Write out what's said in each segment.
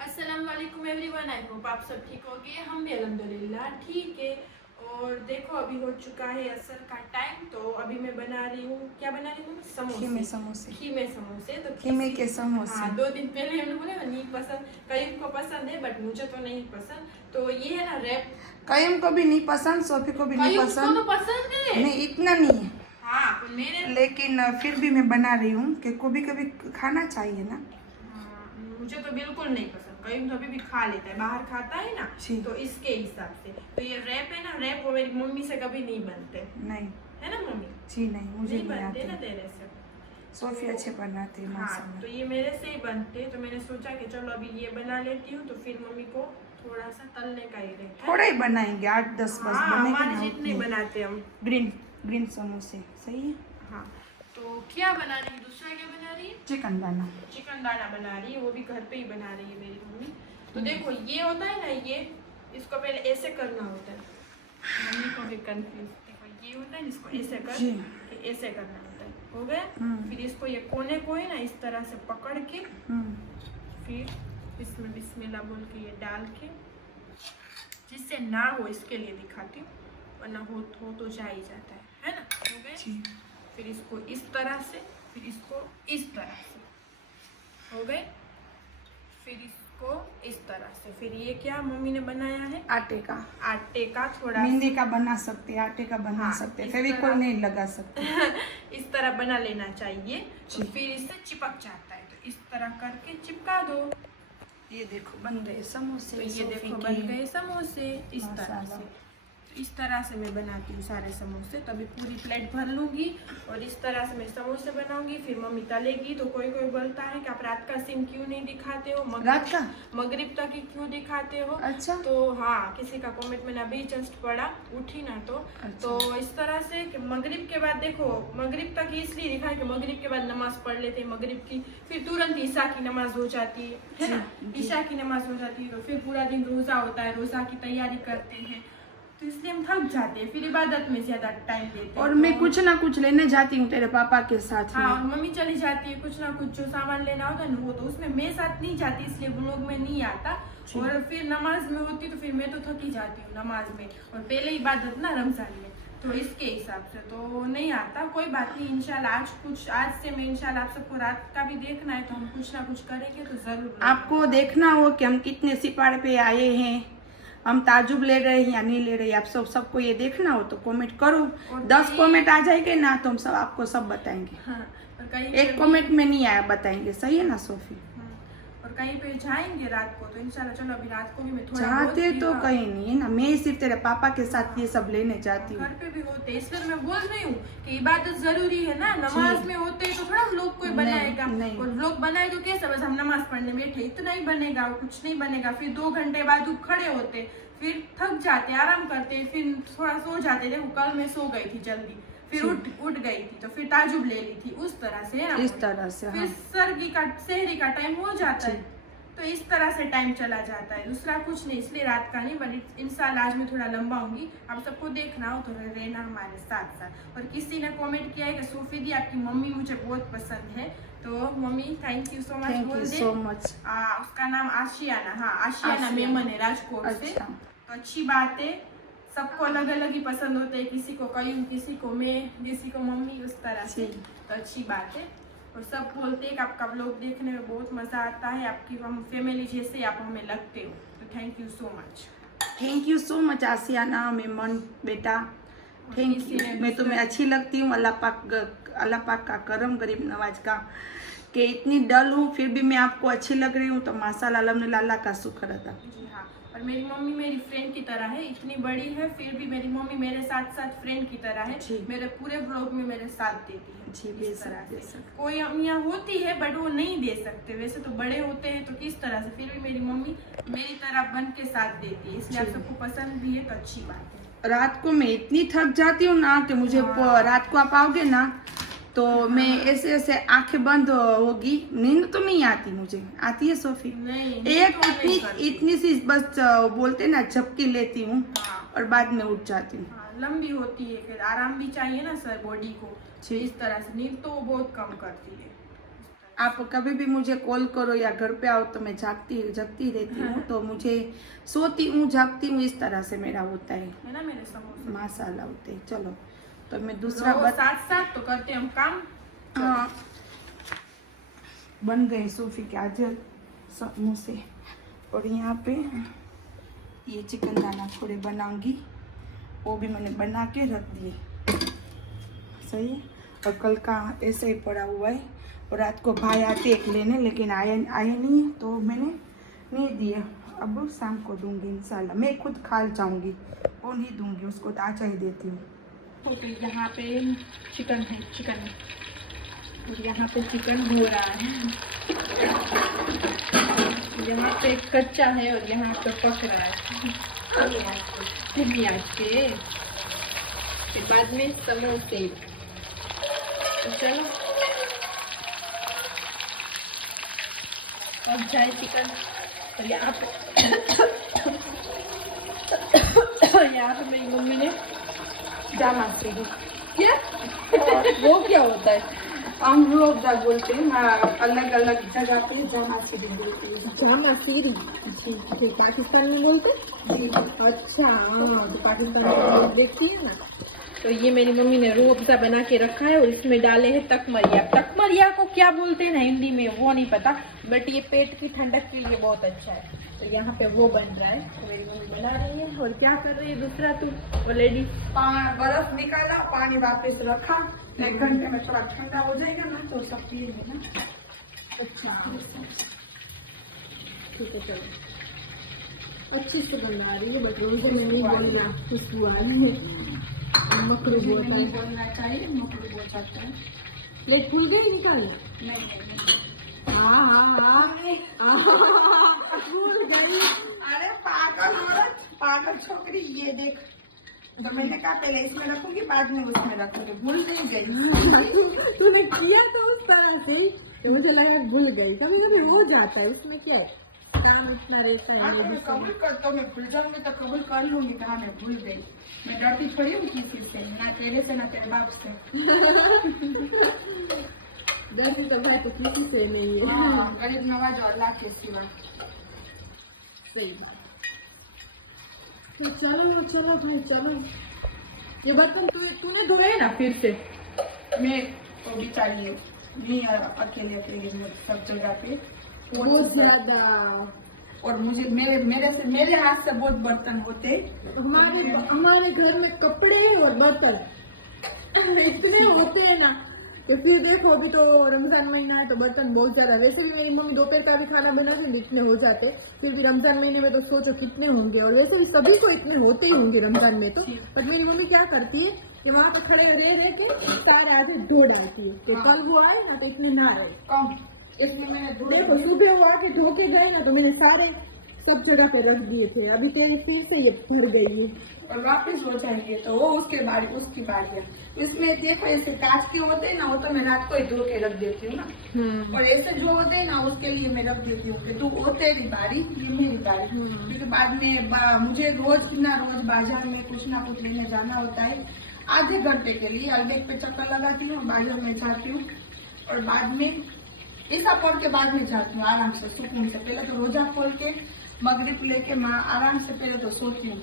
अस्सलाम वालेकुम everyone. I hope आप सब ठीक होंगे। हम भी अल्हम्दुलिल्लाह ठीक है। और देखो अभी हो चुका है असर का टाइम, तो अभी मैं बना रही हूँ, क्या बना रही हूँ, खीमे समोसे। समोसे। खीमे समोसे तो खीमे के समोसे। हाँ, 2 दिन पहले हमने बोले नहीं पसंद, कईम को पसंद है बट मुझे तो नहीं पसंद। तो ये है ना रैप। कईम को भी नहीं पसंद, सोफी को भी नहीं कईम पसंद। को तो पसंद है। नहीं, इतना नहीं है। हाँ तो मेरे लेकिन फिर भी मैं बना रही हूँ कि कभी कभी खाना चाहिए ना। मुझे तो बिल्कुल नहीं पसंद। कईम तो अभी भी खा लेता है, बाहर खाता है ना, तो इसके हिसाब से। तो ये रैप है ना, रैप वो मेरी मम्मी से कभी नहीं बनते। नहीं है ना मम्मी? जी नहीं, मुझे नहीं बनते आते ना तेरे से। सोफी अच्छे बनाती है हाँ माशाल्लाह। तो ये मेरे से ही बनते, तो मैंने सोचा कि चलो अभी ये बना लेती हूँ, तो फिर मम्मी को थोड़ा सा तलने का ही रहता है। थोड़ा ही बनाएंगे, 8-10 बस हाँ, बनेंगे हमारे ना जितने उतने। बनाते हम। ग्रीन समोसे सही है। हाँ तो क्या बना रही है, दूसरा क्या बना रही है? चिकन दाना। चिकन दाना बना रही है, वो भी घर पे ही बना रही है मेरी मम्मी। तो देखो ये होता है ना, ये इसको पहले ऐसे करना होता है। मम्मी को भी कंफ्यूज। देखो ये होता है, इसको ऐसे कर कि ऐसे करना होता है। हो गया? फिर इसको ये कोने को है ना इस तरह से पकड़ के फिर इसमें बिस्मिल्लाह बोल के ये डाल के, जिससे ना हो इसके लिए दिखाती हूँ, वरना हो तो जा ही जाता है ना। हो गए? फिर इसको इस तरह से, फिर इसको इस तरह से, हो गए? फिर इसको इस तरह से। फिर ये क्या मम्मी ने बनाया है, आटे का थोड़ा मेहंदी का बना सकते हैं, आटे का बना हाँ, सकते हैं, फेविकोल नहीं लगा सकते। इस तरह बना लेना चाहिए। तो फिर इससे चिपक जाता है, तो इस तरह करके चिपका दो। ये देखो बन गए समोसे। तो ये देखो बन गए समोसे इस तरह से। तो इस तरह से मैं बनाती हूँ सारे समोसे। तो अभी पूरी प्लेट भर लूँगी और इस तरह से मैं समोसे बनाऊंगी, फिर मम्मी तलेगी। तो कोई बोलता है कि आप रात का सीन क्यों नहीं दिखाते हो, मगरिब तक ही क्यों दिखाते हो। अच्छा। तो हाँ, किसी का कमेंट मैंने अभी जस्ट पढ़ा, उठी ना तो। अच्छा। तो इस तरह से कि मगरिब के बाद देखो, मगरिब तक इसलिए दिखा कि मगरिब के बाद नमाज पढ़ लेते, मगरिब की फिर तुरंत ईशा की नमाज हो जाती है ना। ईशा की नमाज हो जाती है तो फिर पूरा दिन रोजा होता है, रोजा की तैयारी करते हैं, तो इसलिए हम थक जाते हैं, फिर इबादत में ज्यादा टाइम देते हैं। और मैं कुछ ना कुछ लेने जाती हूँ तेरे पापा के साथ। हाँ, और मम्मी चली जाती है कुछ ना कुछ जो सामान लेना होता है ना, वो तो उसमें मैं साथ नहीं जाती, इसलिए व्लॉग में नहीं आता। और फिर नमाज में होती तो फिर मैं तो थकी जाती हूँ नमाज में, और पहले इबादत ना रमजान में, तो इसके हिसाब से तो नहीं आता। कोई बात नहीं, इंशाल्लाह आज से मैं इंशाल्लाह, आप सबको रात का भी देखना है तो हम कुछ ना कुछ करेंगे तो जरूर। आपको देखना हो कि हम कितने सिपाड़े पे आए हैं, हम ताजुब ले रहे हैं या नहीं ले रहे, आप सबको ये देखना हो तो कमेंट करो। 10 कमेंट आ जाएंगे ना तो हम सब आपको सब बताएंगे। हाँ, और कहीं एक कमेंट में नहीं आया बताएंगे, सही है ना सोफी? और कहीं पे जाएंगे रात को तो इंशाल्लाह। चलो अभी रात को भी मैं थोड़ा चाहते तो कहीं नहीं है ना, मैं सिर्फ तेरे पापा के साथ ये सब लेने जाती हूँ। घर पे भी होते, इसलिए मैं बोल रही हूँ कि इबादत जरूरी है ना। नमाज में होते तो थोड़ा लोग कोई बनाएगा, और लोग बनाए तो कैसे, बस हम नमाज पढ़ने बैठे इतना ही बनेगा, कुछ नहीं बनेगा। फिर 2 घंटे बाद खड़े होते, फिर थक जाते, आराम करते, फिर थोड़ा सो जाते। देखो कल मैं सो गई थी जल्दी, फिर उठ गई थी, तो फिर ताजुब ले ली थी उस तरह से ना, इस तरह से। फिर सहरी का टाइम हो जाता है, तो इस तरह से टाइम चला जाता है, दूसरा कुछ नहीं। इसलिए रात का नहीं, बट इंशाल्लाह आज मैं थोड़ा लंबा होंगी, आप सबको देखना हो तो रहना हमारे साथ साथ। और किसी ने कमेंट किया है कि सोफी दी आपकी मम्मी मुझे बहुत पसंद है, तो mummy thank you so much. बोल दे उसका नाम आशियाना। हाँ, आशियाना मेमन है राजकोट से। तो अच्छी बात है, सबको अलग अलग ही पसंद होते हैं, किसी को कयूम, किसी को मैं, किसी को मम्मी, उस तरह से। तो अच्छी बात है। और सब बोलते हैं कि आपका व्लॉग देखने में बहुत मज़ा आता है, आपकी हम फैमिली जैसे आप हमें लगते हो। तो thank you so much. Thank you so much Asiana Memon बेटा, थैंक यू। मैं तुम्हें अच्छी लगती हूँ। अल्लाह पाक का करम, गरीब नवाज का, कि इतनी डल हूँ फिर भी मैं आपको अच्छी लग रही हूँ, तो माशाल्लाह अल्हम्दुलिल्लाह, अल्लाह का शुक्र अदा। जी हाँ, और मेरी मम्मी मेरी फ्रेंड की तरह है, इतनी बड़ी है फिर भी मेरी मम्मी मेरे साथ साथ फ्रेंड की तरह है, मेरे पूरे व्लॉग में मेरे साथ देती है। इस तरह से कोई अम्मियाँ होती है बट वो नहीं दे सकते, वैसे तो बड़े होते हैं तो किस तरह से, फिर भी मेरी मम्मी मेरी तरह बन के साथ देती है, इसलिए आप सबको पसंद भी है तो अच्छी बात है। रात को मैं इतनी थक जाती हूँ ना कि मुझे रात को आप आओगे ना तो मैं ऐसे आंखें बंद होगी, नींद तो नहीं आती मुझे। आती है सोफी? नहीं, इतनी सी बस बोलते ना झपकी लेती हूँ और बाद में उठ जाती हूँ। लंबी होती है, फिर आराम भी चाहिए ना सर बॉडी को, इस तरह से नींद तो वो बहुत कम करती है। आप कभी भी मुझे कॉल करो या घर पे आओ तो मैं जगती रहती हूँ। तो मुझे सोती हूँ जागती हूँ, इस तरह से मेरा होता है ना मेरे समोसे। माशाल्लाह होते हैं। चलो तो मैं दूसरा साथ साथ तो करते हम काम। हाँ, बन गए सोफी के आज समोसे। और यहाँ पे ये चिकन दाना थोड़े बनाऊंगी, वो भी मैंने बना के रख दिए। सही है। और कल का ऐसे ही पड़ा हुआ है। और रात को भाई आते एक लेने, लेकिन आए नहीं तो मैंने नहीं दिए। अब शाम को दूंगी इंशाल्लाह। मैं खुद खा जाऊंगी, वो नहीं दूंगी उसको, तो आचा ही देती हूँ। तो यहाँ पे चिकन है, यहाँ पे चिकन हो रहा है, यहाँ पे कच्चा है और यहाँ पे पक रहा है धीमी आंच पे। फिर बाद में समोसे। तो चलो अब जाए चिकन। और यहाँ पे मेरी मम्मी ने जामा सीखी। क्या वो क्या होता है? हम लोग जब बोलते हैं अलग अलग जगह पे जामासीरी बोलते हैं। जामासीरी जी, पाकिस्तान में बोलते जी। अच्छा हाँ, तो पाकिस्तान में देखती है ना। तो ये मेरी मम्मी ने रूह अफ़ज़ा बना के रखा है और इसमें डाले हैं तकमरिया। तकमरिया को क्या बोलते हैं ना हिंदी में वो नहीं पता, बट ये पेट की ठंडक के लिए बहुत अच्छा है। तो यहाँ पे वो बन रहा है, तो मेरी मम्मी बना रही है। और क्या कर रही है दूसरा तू ऑलरेडी? बर्फ निकाला, पानी वापस रखा, 1 घंटे में थोड़ा ठंडा हो जाएगा ना तो सब पिएंगे ना। अच्छा ठीक है, चलो अच्छी से बनवा रही है, बट रोज नहीं बोलना खुशबू आ रही है। मकरू बोलना चाहिए, मकरू बोल सकता है। लेट भूल गए निकाल? हाँ भूल गई। अरे पागल छोकरी, ये देख। तो मैंने कहा पहले इसमें रखूंगी बाद में उसमें रखूंगी, भूल नहीं गई। तूने किया तो उस तरह से तो मुझे लगा भूल गई। कभी कभी हो जाता है, इसमें क्या है, काम इतना रहता है। मैं कबूल कर, तो मैं भूल जाऊंगी तो कबूल कर लूंगी। कहा मैं भूल गई, मैं डरती थोड़ी हूँ किसी से, ना तेरे से ना तेरे बाप से। डरती तो भाई तो किसी से नहीं है। हाँ, गरीब नवाज और अल्लाह के सिवा। सही बात। तो चलो भाई चलो। ये बर्तन तूने धोए ना फिर से? मैं तो बेचारी नहीं अकेले सब जगह पे बहुत ज्यादा। और मुझे मेरे हाथ से बहुत बर्तन होते। हमारे घर में कपड़े और बर्तन इतने होते हैं ना, तो फिर देखो अभी तो रमजान महीना है तो बर्तन बहुत ज्यादा। वैसे भी मेरी मम्मी दोपहर का भी खाना बनाती, इतने हो जाते, फिर भी रमजान महीने में तो सोचो कितने होंगे। और वैसे भी सभी को इतने होते ही होंगे रमजान में तो। बट मेरी मम्मी क्या करती है कि वहाँ पे खड़े रह के सारे आधे धो डालती है, तो कल वो आए ना तो इतने ना रहे। इसमें मैंने देखो सुबह वो आके धो के गए ना तो मैंने सारे सब जगह पे रख दिए थे। अभी तेरी फिर से ये भर गई है और वापस हो जाएंगे तो वो उसकी बारी है। इसमें देखो ऐसे कांच के होते हैं ना, वो तो मैं रात को ही धो के रख देती हूँ ना। और ऐसे जो होते हैं ना उसके लिए मैं रख देती हूँ कि तू वो तेरी बारी, ये मेरी बारी। क्योंकि बाद में मुझे रोज बाजार में कुछ ना कुछ लेने जाना होता है। आधे घंटे के लिए अलबेग पे चक्कर लगाती हूँ, बाजार में जाती हूँ और बाद में ऐसा पढ़ के बाद में जाती हूँ आराम से सुकून से। पहले तो रोजा खोल के मगरिब लेके माँ आराम से पहले तो सोती हूँ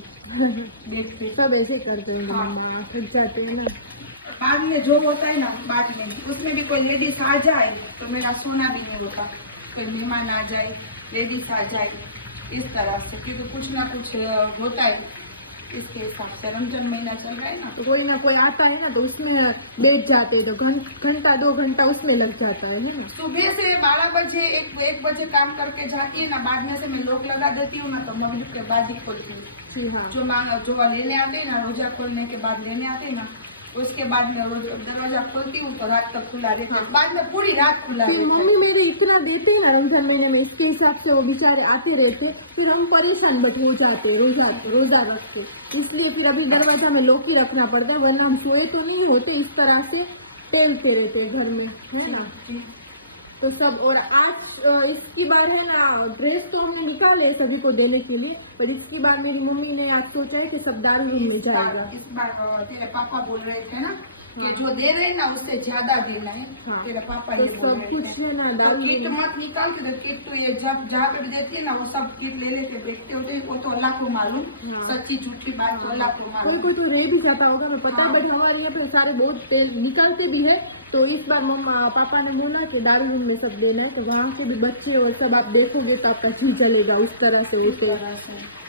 देखते। सब ऐसे करते हैं। हाँ। फिर जाते हैं ना बाद में जो होता है ना, बाद में उसमें भी कोई लेडीज आ जाए तो मेरा सोना भी नहीं होता। कोई मेहमान आ जाए, लेडीज आ जाए, इस तरह से क्योंकि कुछ ना कुछ होता है। इसके हिसाब से रमजान महीना चल रहा है ना, तो कोई ना कोई आता है ना तो उसमें बैठ जाते हैं, तो घंटा 2 घंटा उसमें लग जाता है ना। सुबह से 12 बजे 1 बजे काम करके जाती है ना, बाद में से मैं लॉक लगा देती हूँ ना तो मगरिब के बाद ही खोलती हूँ। जी हाँ। जो लेने आते हैं ना, रोजा खोलने के बाद लेने आते हैं ना, उसके बाद में रोज दरवाजा खोलती हूँ तो रात तक खुला रहता है। बाद में पूरी रात खुला रहता है। मम्मी मेरे इतना देते हैं ना रमजान महीने में, इसके हिसाब से वो बेचारे आते रहते, फिर हम परेशान बट हो जाते रोजा रखते। इसलिए फिर अभी दरवाजा में लॉक ही रखना पड़ता है, वरना हम सोए तो नहीं होते। इस तरह से टेंट पे रहते घर में, है ना। तो सब। और आज इसकी बार है ना, ड्रेस तो हमने निकाले सभी को देने के लिए, पर इसकी बार मेरी मम्मी ने आज सोचा है कि सब दारू रूम में जाएगा। इस बार तेरे पापा बोल रहे थे ना कि जो दे रहे हैं ना उससे ज्यादा देना है। हाँ। तेरा पापा तो ये बोल सब रहे कुछ थे। है ना तो दारू किट में। मत निकाल के, किट तो ये जब जहाँ पे भी देती है ना वो सब किट ले लेके बेचते होते हैं, वो तो अल्लाह को मालूम। हाँ। सच्ची झूठी बात तो अल्लाह को कोई मालूम। कोई तो रह भी जाता होगा मैं पता है, हाँ। बट हमारे यहाँ पे सारे बहुत तेल निकालते भी है। तो इस बार मम्मा पापा ने बोला कि दारू रूम में सब देना है, तो वहाँ के भी बच्चे और सब आप देखोगे तो आपका जी चलेगा उस तरह से। इस तरह से।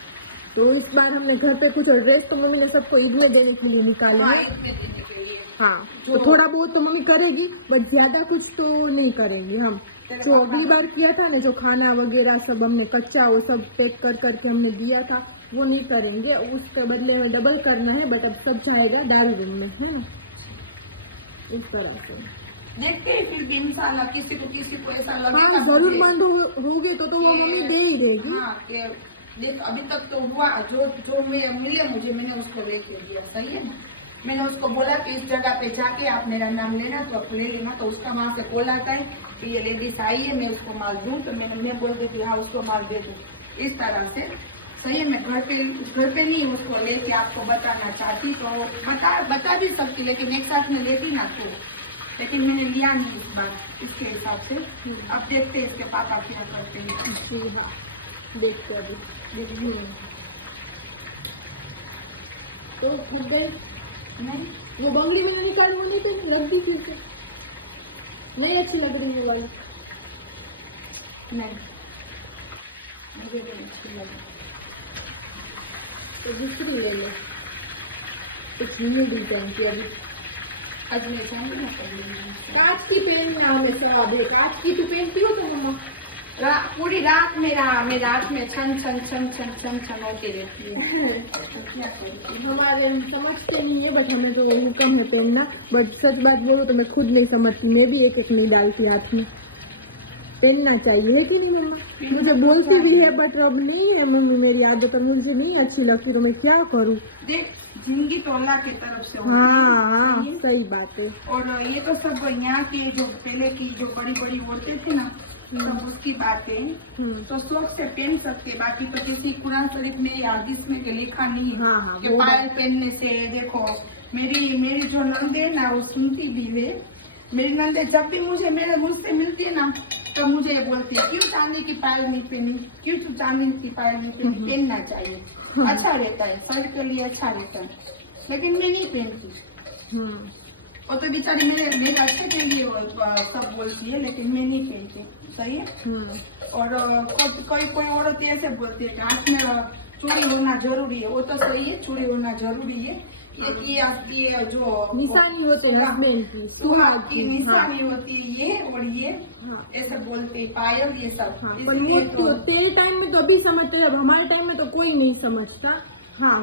तो इस बार हमने घर पे कुछ ड्रेस तो मम्मी ने सबको ईद में देने के लिए निकाला हाँ, है। इसमें देने के लिए। हाँ, तो थोड़ा बहुत तो मम्मी करेगी, बट ज्यादा कुछ तो नहीं करेंगे हम। जो अगली बार किया था ना, जो खाना वगैरह सब हमने कच्चा वो सब पैक कर करके हमने दिया था, वो नहीं करेंगे। उसके बदले में डबल करना है, बट अब सब जाएगा दारू रूम में, है ना, इस तरह से। देखते हैं फिर भी इंशाल्लाह किसी को ऐसा हाँ, लगेगा। जरूरतमंद होगे तो वो मम्मी दे ही देगी। हाँ, कि देख अभी तक तो हुआ जो मिले मुझे, मैंने उसको लेके दिया, सही है ना। मैंने उसको बोला कि इस जगह पे जाके आप मेरा नाम लेना, तो आप ले लेना। तो उसका वहाँ से कॉल आता है कि ये लेडीज आई है, मैं उसको माल दूँ, तो मैं बोल देती हाँ उसको माल दे दूँ। इस तरह से सही है। मैं घर पे नहीं उसको लेके आपको बताना चाहती, तो बता भी सकती, लेकिन एक साथ में लेती ना तो, लेकिन मैंने लिया नहीं इस बार इसके हिसाब से। अब देखते हैं इसके पापा क्या करते हैं। जी हाँ, देखते अभी देखिए। तो थक गए नहीं, वो बंगली में निकाल होने के रख दी फिर से, नहीं अच्छी लग रही है वाली। नहीं मुझे भी अच्छी लगी। तो दूसरी ले लो, कुछ न्यू डिजाइन की। अभी आज मैं चाहूँगी ना पहले कांच की पहनना हमेशा, अभी कांच की तो पहनती हो तो मम्मा। पूरी रात मैं रात में छन छन छन छन छन छन होती रहती है। तो क्या करूँ? हमारे समझते नहीं है, बट हमें तो हुक्म है पहनना। बट सच बात बोलो तो मैं खुद नहीं समझती, मैं भी एक नहीं डालती हाथ में। पहनना चाहिए है कि नहीं मम्मा? मुझे बोलती भी है, बट अब नहीं है मम्मी मेरी आदत, मुझे नहीं अच्छी लगती, तो मैं क्या करूँ। देख जिंदगी तो अल्लाह की तरफ से होती है, हाँ सही है? सही बात है। और ये तो सब यहाँ के जो पहले की जो बड़ी बड़ी औरतें थी ना, सब उसकी बातें तो शौक से पहन सकते। बाकी तो किसी कुरान शरीफ में या हदीस में के लिखा नहीं है हाँ, कि वो पायल पहनने से। देखो मेरी जो नंदे है ना वो सुनती भी है। मेरी नंदे जब भी मुझसे मिलती है ना, तो मुझे ये बोलती है क्यों चांदी की पायल नहीं पहनी, क्यों तू चांदी की पायल नहीं पहनी। पहनना चाहिए, अच्छा रहता है, शरीर के लिए अच्छा रहता है, लेकिन मैं नहीं पहनती। और तो बेचारी मेरे अच्छे के लिए सब बोलती है, लेकिन मैं नहीं पहनती, सही है। और कोई औरत ऐसे बोलती है कि हाथ में चूड़ी होना जरूरी है, वो तो सही है, चूड़ी होना जरूरी है। ये जो निशानी होती है हस्बैंड की, सुहाग सुहाग की निशानी होती है ये, और ये ऐसे बोलते हैं पायल, ये सब। हाँ, पर इसलिए वो तेरे टाइम में तो अभी समझते, अब हमारे टाइम में तो कोई नहीं समझता। हाँ,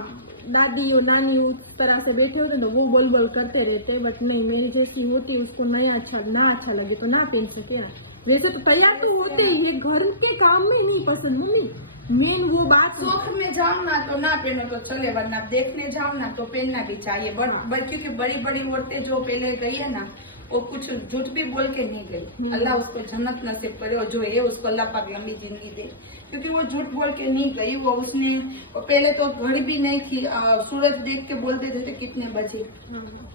दादी और नानी उस तरह से बैठे होते तो वो बोल बोल करते रहते, बट नहीं, मेरी जैसी होती उसको नहीं अच्छा लगे तो ना पहन सके। वैसे तो तैयार तो होते ही, घर के काम में नहीं पसंद मम्मी, मेन वो बात। शौक में जाओ ना तो ना पहनो तो चले, वरना देखने जाओ ना तो पहनना भी चाहिए। बट क्योंकि बड़ी बड़ी औरतें जो पहले गई है ना, वो कुछ झूठ भी बोल के नहीं गई। अल्लाह उसको जन्नत नसीब करे, और जो है उसको अल्लाह पाक लंबी जिंदगी दे, क्योंकि वो झूठ बोल के नहीं गई। वो पहले तो घड़ी भी नहीं थी, सूरज देख के बोलते थे कितने बजे।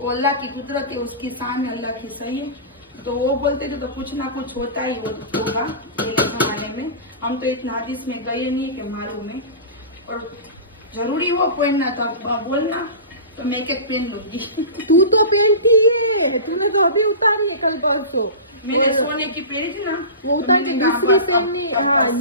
वो अल्लाह की कुदरत है, उसकी शान है अल्लाह की, सही है। तो वो बोलते थे तो कुछ ना कुछ होता ही होगा पहले जमाने में। हम तो इतना हदीस में गए नहीं है कि मालूम है। और जरूरी हो पहनना तो आप बोलना, तो मैं एक पहन लूंगी। तू तो पहनती है, तूने तो अभी उतारी है कल परसों। मैंने सोने की पहनी थी ना, वो उतार के दूसरी पहननी,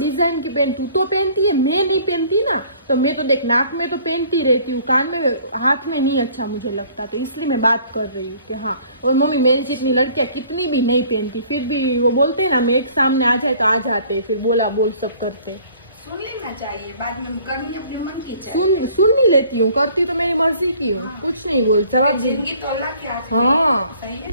डिजाइन की पहनती तो पहनती है, मैं नहीं पहनती ना। तो मैं तो देख नाक में तो पहनती रहती हूँ, कान में हाथ में नहीं अच्छा मुझे लगता, तो इसलिए मैं बात कर रही हूँ कि हाँ। और मम्मी मेरी जितनी लड़कियाँ कितनी भी नहीं पहनती, फिर भी वो बोलते हैं ना, मैं एक सामने आ जाए तो आ जाते, फिर बोल सब करते। सुन लेना चाहिए, बाद में करनी अपने मन की चाहिए। सुन ही लेती हूँ, करती तो मेरी मर्जी की हूँ, कुछ नहीं बोलते। जिंदगी तो अल्लाह के हाथ में है, सही है।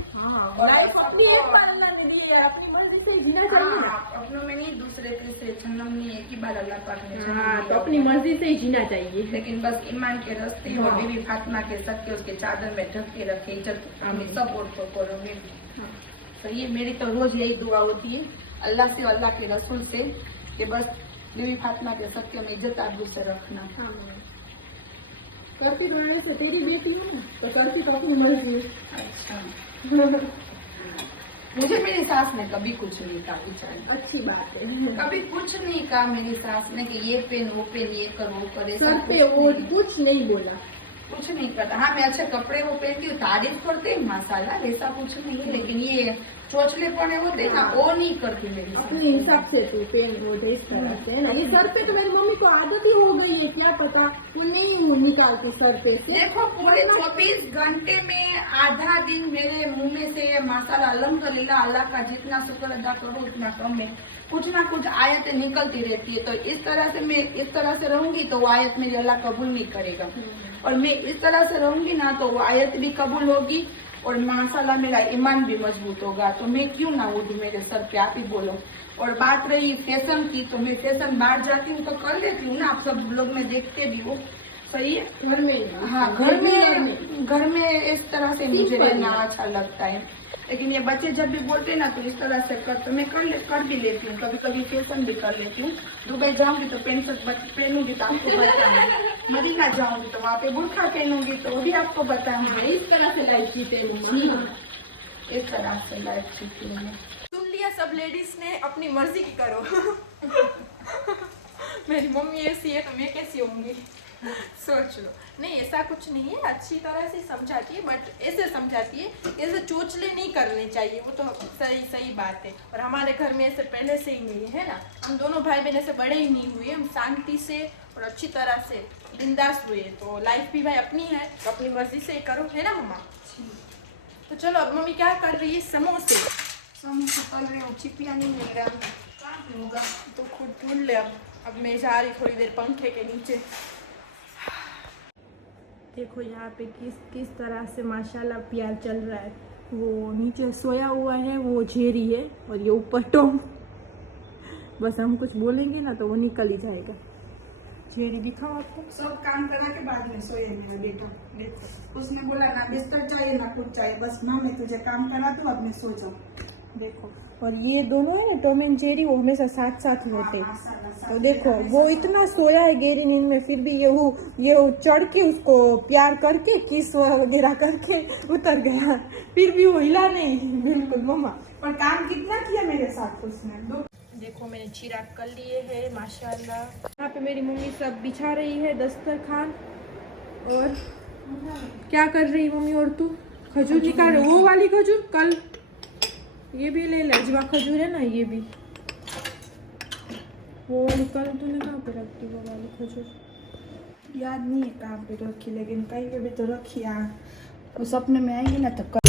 और अपनी एक बार अल्लाह ने दी है, अपनी मर्जी से जीना चाहिए ना। अपनों में नहीं, दूसरे से जन्म नहीं, एक ही बार अल्लाह पाक ने जन्म हाँ, दिया। तो अपनी मर्जी से ही जीना चाहिए। लेकिन बस ईमान के रास्ते और बीवी फातिमा के सत्य उसके चादर में ढक के रखे, इज्जत हमें सब औरतों को रहे। सही है, मेरी तो रोज यही दुआ होती है अल्लाह से, अल्लाह के रसूल से, कि बस बीवी फातिमा के सत्य में इज्जत आबरू से रखना। करती रहने से तेरी बेटी हूँ ना, तो करती तो अपनी मर्जी। अच्छा मुझे मेरी सास ने कभी कुछ नहीं कहा बेचारी, अच्छी बात है। कभी कुछ नहीं कहा मेरी सास ने कि ये पेन वो पेन ये कर वो कर, ऐसा सर पे वो कुछ नहीं बोला। कुछ नहीं करता। हाँ मैं अच्छे कपड़े वो पहनती हूँ, तारीफ करते हैं माशाल्लाह, ऐसा कुछ नहीं है, लेकिन ये चोचलेपन होते हैं ना वो नहीं करती मेरी सास। अपने हिसाब से तो पेन वो इस तरह से है ना, ये सर पे तो मेरी मम्मी को आदत ही हो गई है, क्या पता वो नहीं निकालती सर पे से। देखो पूरे 24 घंटे में आधा दिन मेरे मुंह में से ये माशाल्लाह अल्हम्दुलिल्लाह, अल्लाह का जितना शुक्र अदा करो उतना कम है, कुछ ना कुछ आयतें निकलती रहती है। तो इस तरह से मैं इस तरह से रहूंगी तो वो आयत मेरी अल्लाह कबूल नहीं करेगा, और मैं इस तरह से रहूंगी ना तो वो आयत भी कबूल होगी और माशाल्लाह मेरा ईमान भी मजबूत होगा। तो मैं क्यों ना उड़ू मेरे सर पे, आप ही बोलो। और बात रही फैशन की, तो मैं फैशन बाहर जाती हूँ तो कर लेती हूँ ना, आप सब लोग में देखते भी हो, सही है। घर में हाँ घर में इस तरह से मुझे रहना अच्छा लगता है, लेकिन ये बच्चे जब भी बोलते हैं ना तो इस तरह से तो मैं कर भी लेती हूँ, कभी कभी फैशन भी कर लेती हूँ। दुबई जाऊंगी तो पेंट शर्ट पहनूंगी तो आपको बताऊंगी, मदीना जाऊंगी तो वहाँ पे बुर्खा पहनूंगी तो वो भी आपको बताऊंगी। इस तरह से लाइफ जीते मम्मी। इस तरह से लाइफ जीती हूँ। सुन लिया, सब लेडीज ने अपनी मर्जी की करो। मेरी मम्मी ऐसी है तो मैं कैसी होंगी, सोच लो। नहीं ऐसा कुछ नहीं है, अच्छी तरह से समझाती है, बट ऐसे समझाती है, ऐसे चोचले नहीं करने चाहिए, वो तो सही बात है। और हमारे घर में ऐसे पहले से ही नहीं है ना, हम दोनों भाई बहन ऐसे बड़े ही नहीं हुए, हम शांति से और अच्छी तरह से बिंदास हुए। तो लाइफ भी भाई अपनी है तो अपनी मर्जी से ही करो, है ना मम्मा। तो चलो अब मम्मी क्या कर रही है, समोसे तल रहे हो, चिपिया नहीं मिल रहा, कहाँ होगा तो खुद ढूंढ ले। अब मैं जा रही थोड़ी देर पंखे के नीचे। देखो यहाँ पे किस तरह से माशाल्लाह प्यार चल रहा है। वो नीचे सोया हुआ है वो झेरी है, और ये ऊपर टॉम। बस हम कुछ बोलेंगे ना तो वो निकल ही जाएगा। झेरी दिखाओ आपको। सब काम करा के बाद में सोए मेरा बेटा, देखो उसने बोला ना बिस्तर चाहिए ना कुछ चाहिए, बस माँ मैं तुझे काम करा दूँ अब मैं सो जाऊँ। देखो, और ये दोनों है ना टॉम एंड जेरी, वो हमेशा साथ साथ होते। तो देखो वो इतना सोया है गहरी नींद में, फिर भी ये चढ़ के उसको प्यार करके किस वगैरह करके उतर गया, फिर भी वो हिला नहीं बिल्कुल मम्मा। पर काम कितना किया मेरे साथ उसने। देखो मैंने चिराग कर लिए है माशाल्लाह। यहाँ पे मेरी मम्मी सब बिछा रही है दस्तरखान। और क्या कर रही मम्मी? और तू खजूर निकाल रही, वो वाली खजूर कल ये भी ले ले, अजवा खजूर है ना ये भी, वो कल तूने कहाँ पे रख दी वो वाली खजूर? याद नहीं है कहाँ पे रखी, लेकिन कहीं पे भी तो रखी। वो सपने में आएंगी ना तो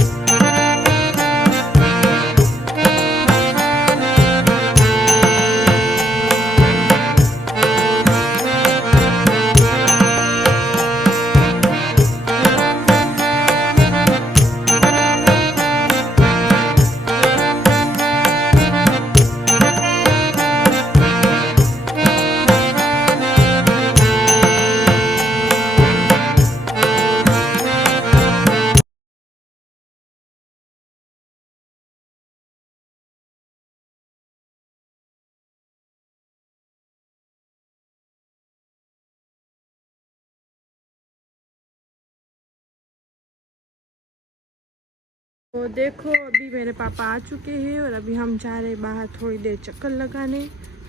तो देखो अभी मेरे पापा आ चुके हैं और अभी हम जा रहे बाहर थोड़ी देर चक्कर लगाने,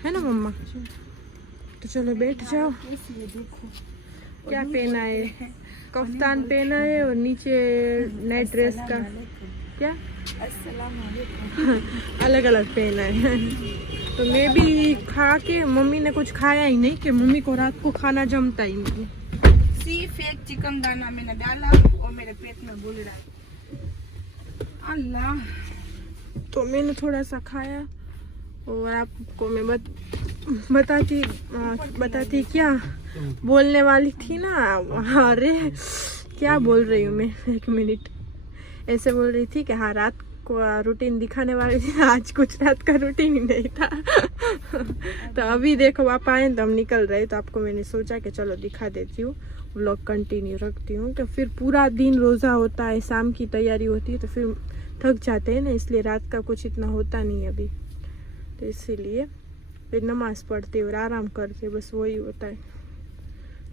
है ना मम्मा? तो चलो बैठ जाओ। क्या पहना है? कफ्तान पहना है और नीचे नाइट ड्रेस का क्या अलग अलग पहना है। तो मैं भी खा के, मम्मी ने कुछ खाया ही नहीं कि मम्मी को रात को खाना जमता ही नहीं। सिर्फ एक चिकन दाना मैंने डाला और मेरे पेट में गुल रहा है। अल्लाह, तो मैंने थोड़ा सा खाया और आपको मैं बताती क्या बोलने वाली थी ना। अरे क्या बोल रही हूँ मैं, एक मिनट। ऐसे बोल रही थी कि हाँ रात को रूटीन दिखाने वाली थी, आज कुछ रात का रूटीन ही नहीं था। तो अभी देखो पापा आए तो हम निकल रहे, तो आपको मैंने सोचा कि चलो दिखा देती हूँ, व्लॉग कंटिन्यू रखती हूँ। तो फिर पूरा दिन रोज़ा होता है, शाम की तैयारी होती है, तो फिर थक जाते हैं ना, इसलिए रात का कुछ इतना होता नहीं है अभी। तो इसीलिए फिर नमाज़ पढ़ते और आराम करते, बस वही होता है।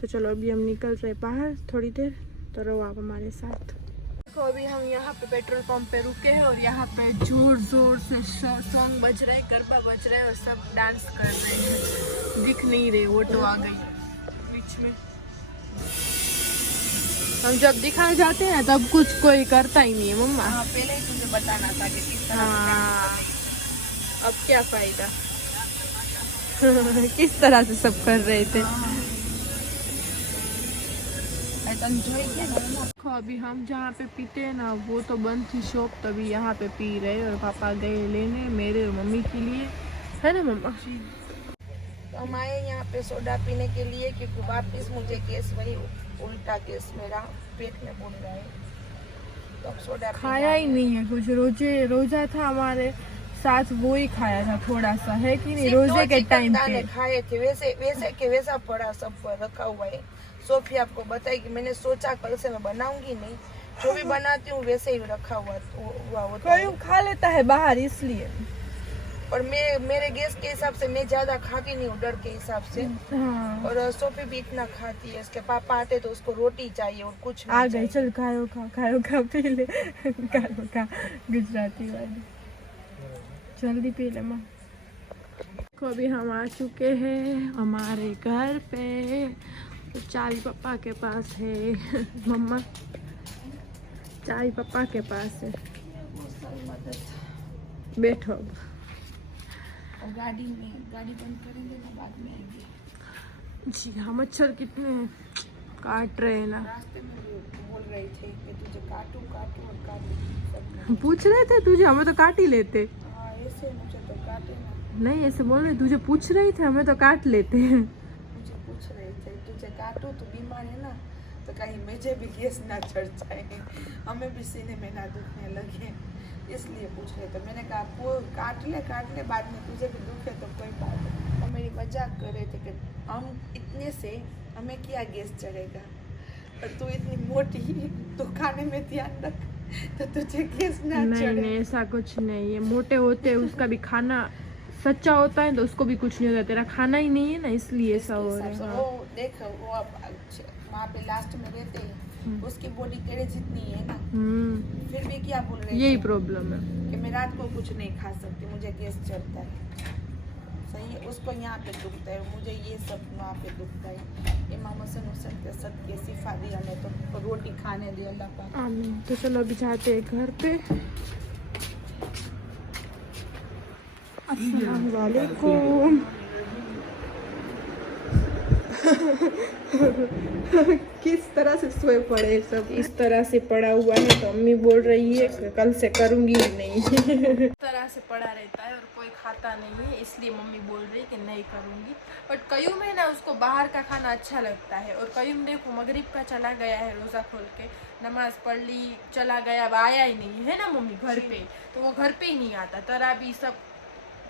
तो तो चलो अभी हम निकल रहे बाहर थोड़ी देर, तो रहो आप हमारे साथ। देखो अभी हम यहाँ पे पेट्रोल पंप पे रुके हैं और यहाँ पे जोर जोर से सॉन्ग बज रहे हैं, गरबा बज रहे हैं और सब डांस कर रहे हैं। दिख नहीं रहे, ऑटो आ गई बीच में। हम जब दिखाने जाते हैं तब कुछ कोई करता ही नहीं है मम्मा। हाँ, पहले ही तुझे बताना था कि किस तरह से हाँ, अब क्या फायदा। किस तरह से सब कर रहे थे। देखो अभी हम जहाँ पे पीते हैं ना वो तो बंद थी शॉप, तभी यहाँ पे पी रहे और पापा गए लेने मेरे और मम्मी के लिए, है ना मम्मा? तो हम आए यहाँ पे सोडा पीने के लिए, क्योंकि वापिस मुझे गैस वही उल्टा गैस मेरा पेट में बोल रहा है, तो अब सोडा खाया ही नहीं है कुछ। रोजा था हमारे साथ, वो ही खाया था थोड़ा सा, है कि नहीं? रोजे के टाइम पे खाए थे, वैसे के वैसा पड़ा सब रखा हुआ है। सोफी आपको बताई कि मैंने सोचा कल से मैं बनाऊंगी नहीं, जो भी बनाती हूँ वैसे ही रखा हुआ होता है। कोई खा लेता है बाहर इसलिए, और मेरे गैस के हिसाब से मैं ज्यादा खाती नहीं हूँ, डर के हिसाब से। हाँ। और सोफी भी इतना खाती है, उसके पापा आते तो उसको रोटी चाहिए और कुछ नहीं आ गई, चाहिए। चल खाओ खा पी ले। खाओ खा गुजराती वाली, जल्दी पी ले माँ। देखो अभी हम आ चुके हैं हमारे घर पे, तो चाबी पापा के पास है। मम्मा चाबी पापा के पास है, बैठो अब। और गाड़ी बंद करेंगे ना, बाद में आएंगे। जी हाँ, मच्छर कितने काट रहे हैं ना। रास्ते में भी बोल रहे थे कि तुझे काटूं और काटूं। पूछ रहे थे तुझे, हमें तो काट ही लेते। हाँ, ऐसे मुझे तो काटे ना। नहीं ऐसे बोल रहे, तुझे पूछ रहे थे, हमें तो काट लेते हैं। मुझे पूछ रहे थे तुझे काटूं तो बीमार है ना, तो कहीं मुझे भी गैस ना चढ़ जाए, हमें भी सीने में ना दुखने लगे, इसलिए पूछ रहे थे। मैंने कहा वो काट ले बाद में तुझे भी दुखे तो कोई बात नहीं। और मेरी मजाक कर रहे थे कि हम इतने से हमें क्या गैस चढ़ेगा, और तू इतनी मोटी तो खाने में ध्यान रख तो तुझे गैस ना चढ़े। नहीं ऐसा कुछ नहीं है, मोटे होते उसका भी खाना सच्चा होता है तो उसको भी कुछ नहीं होता, तेरा खाना ही नहीं है ना इसलिए ऐसा हो रहा है। वो देख, वो अब वहाँ पे लास्ट में रहते हैं, उसकी बॉडी तेरे जितनी है ना, फिर भी क्या बोल रहे यही थे प्रॉब्लम है कि मैं रात को कुछ नहीं खा सकती, मुझे गैस चढ़ता है। सही है, उसको यहाँ पे दुखता है, मुझे ये सब वहाँ पे दुखता है। इमाम हसन हुसैन के सबके सिफा दिया, नहीं तो रोटी खाने दिया अल्लाह पाक। आमीन। तो चलो अभी जाते हैं घर पे। अस्सलाम वालेकुम। किस तरह से सोए पड़े सब, इस तरह से पड़ा हुआ है, तो अम्मी बोल रही है कि कल से करूँगी ही नहीं। इस तरह से पड़ा रहता है और कोई खाता नहीं है, इसलिए मम्मी बोल रही है कि नहीं करूँगी। बट कयूम है ना, उसको बाहर का खाना अच्छा लगता है, और कयूम देखो मगरिब का चला गया है, रोज़ा खोल के नमाज पढ़ ली, चला गया, अब आया ही नहीं है ना मम्मी घर पे, तो वो घर पे ही नहीं आता। तराबी सब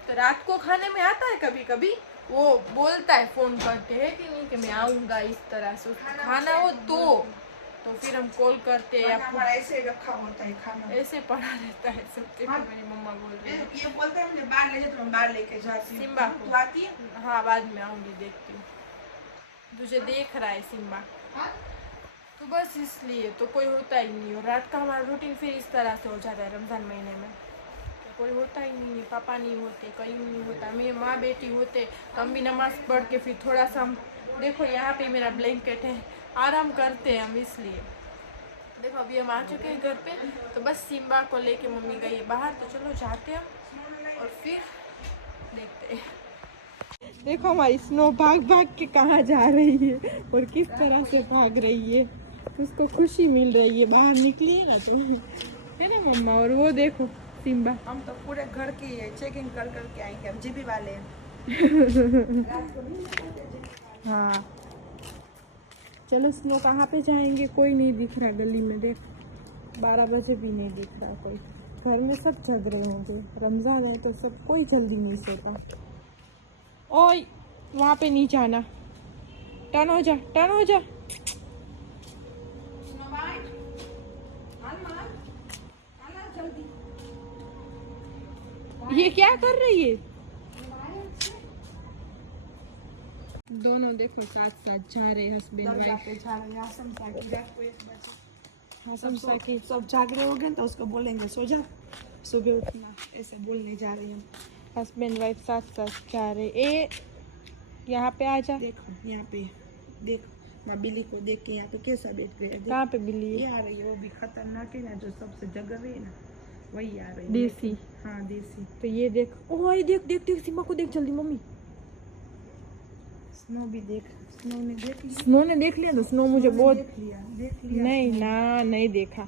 तो रात को खाने में आता है कभी कभी, वो बोलता है फोन करते हैं कि नहीं कि मैं आऊँगा, इस तरह से खाना हो तो फिर हम कॉल करते हैं। हमारा ऐसे रखा होता है खाना, ऐसे पड़ा रहता है सब। देखो मेरी मम्मा बोल रही है, ये बोलते हैं मुझे बाहर ले जा, तो मैं बाहर लेके जाती हूँ। सिम्बा को। तू आती है? हाँ बाद में आऊँगी, देखती हूँ, तुझे देख रहा है सिम्बा। तो बस इसलिए तो कोई होता ही नहीं, और रात का हमारा रूटीन फिर इस तरह से हो जाता है रमज़ान महीने में, कोई होता ही नहीं है। पापा नहीं होते, कहीं नहीं होता, मेरे माँ बेटी होते, तो हम भी नमाज पढ़ के फिर थोड़ा सा हम देखो यहाँ पे मेरा ब्लैंकेट है, आराम करते हैं हम, इसलिए। देखो अभी हम आ चुके हैं घर पे, तो बस सिम्बा को लेके मम्मी गई है बाहर, तो चलो जाते हैं हम और फिर देखते हैं। देखो हमारी स्नो भाग के कहाँ जा रही है और किस तरह से भाग रही है, उसको खुशी मिल रही है, बाहर निकली है ना तो, है ना मम्मा। और वो देखो सिम्बा, हम तो पूरे घर की चेकिंग कर के आएंगे, हम जीबी वाले हैं। हाँ चलो स्नो कहाँ पे जाएंगे, कोई नहीं दिख रहा गली में, देख 12 बजे भी नहीं दिख रहा कोई, घर में सब जग रहे होंगे, रमज़ान है तो सब कोई जल्दी नहीं सोता। ओए वहाँ पे नहीं जाना, टर्न हो जा। ये क्या कर रही है? दोनों देखो साथ साथ जा रहे हस्बैंड दरगाह वाइफ। पे जा रहे हैं आसम साकी रात को 1 बजे। हासम साकी सब जाग रहे हो गए तो उसको बोलेंगे सो जा, सुबह उठना, ऐसे बोलने जा रही हैं। हस्बैंड वाइफ साथ साथ जा रहे। ए यहाँ पे आ जा। देखो यहाँ पे, देख माँ बिल्ली को देख के यहाँ पे कैसा बैठ गया। देख, कहाँ पे बिल्ली ये है? आ रही है, वो भी खतरनाक है ना, जो सबसे जगह है ना, वही आ रही है। देसी। हाँ देसी। तो ये देख, ओह ये देख देख देख, सीमा को देख जल्दी मम्मी। स्नो भी देख, स्नो ने देख लिया। स्नो ने देख लिया? तो स्नो मुझे बहुत देख लिया नहीं ना, नहीं देखा।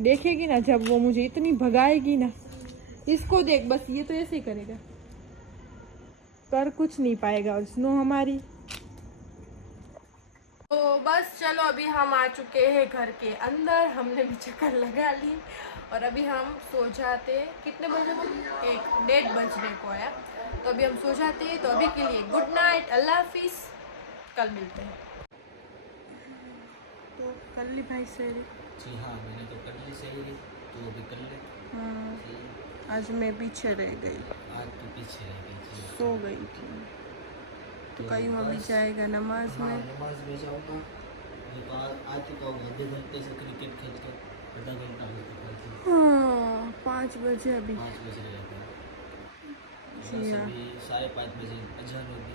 देखेगी ना जब वो मुझे इतनी भगाएगी ना। इसको देख बस, ये तो ऐसे ही करेगा, कर कुछ नहीं पाएगा। और स्नो हमारी। तो बस चलो, अभी हम आ चुके हैं घर के अंदर। हमने भी चक्कर लगा ली और अभी हम सो जाते। कितने बजे को? 1:30 बजने को है। तो अभी हम सो जाते हैं। तो अभी के लिए गुड नाइट, अल्लाह हाफिज, कल मिलते हैं। तो कर ली भाई सहेली? जी हाँ, मैंने तो कर ली सही, तो अभी कर ले। हाँ, सही। आज मैं पीछे रह गई, आज तो पीछे रह गई थी। सो गई थी। तो कहीं अभी बस, जाएगा नमाज हाँ, में। नमाज में जाऊँगा। ये तो आ चुका हूँ, आधे घंटे से क्रिकेट खेल के आधा घंटा हो चुका है। हाँ 5 बजे अभी। 5 बजे रहता है। जी बस हाँ। अभी 5:30 बजे अजान होगी,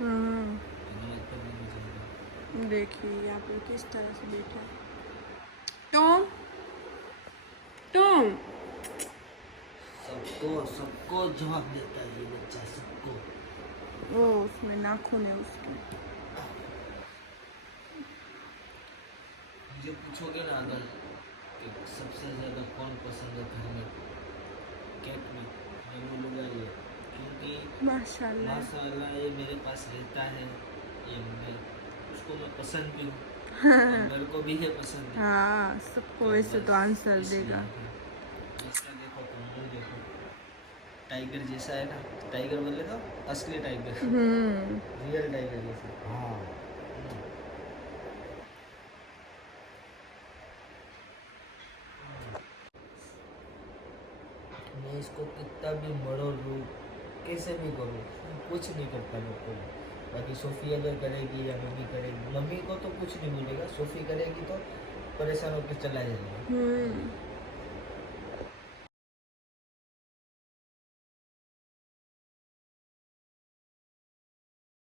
हाँ तो नमाज पढ़ने में जाऊँगा। देखिए यहाँ पे किस तरह से बैठा है। टॉम टॉम सबको जवाब देता है ये बच्चा, सबको। वो उसमें नाखून है उसके। मुझे पूछोगे ना अगर कि सबसे ज़्यादा कौन पसंद है घर में केक में, मैं बोलूँगा ये, क्योंकि माशाल्लाह। माशाल्लाह ये मेरे पास रहता है, ये मैं उसको मैं पसंद भी हूँ और मेरे को भी ये पसंद है। हाँ सबको वैसे तो आंसर इसलिए, देगा। इसका देखो तुम मुँह देखो, टाइगर जैसा है ना, टाइगर बोले तो असली टाइगर, रियल टाइगर जैसा। हाँ मैं इसको कितना भी मरो लूँ, कैसे भी करूँ, कुछ नहीं करता मेरे को। बाकी सोफ़ी अगर करेगी या मम्मी करेगी, मम्मी को तो कुछ नहीं मिलेगा, सोफ़ी करेगी तो परेशान होकर चला जाएगा।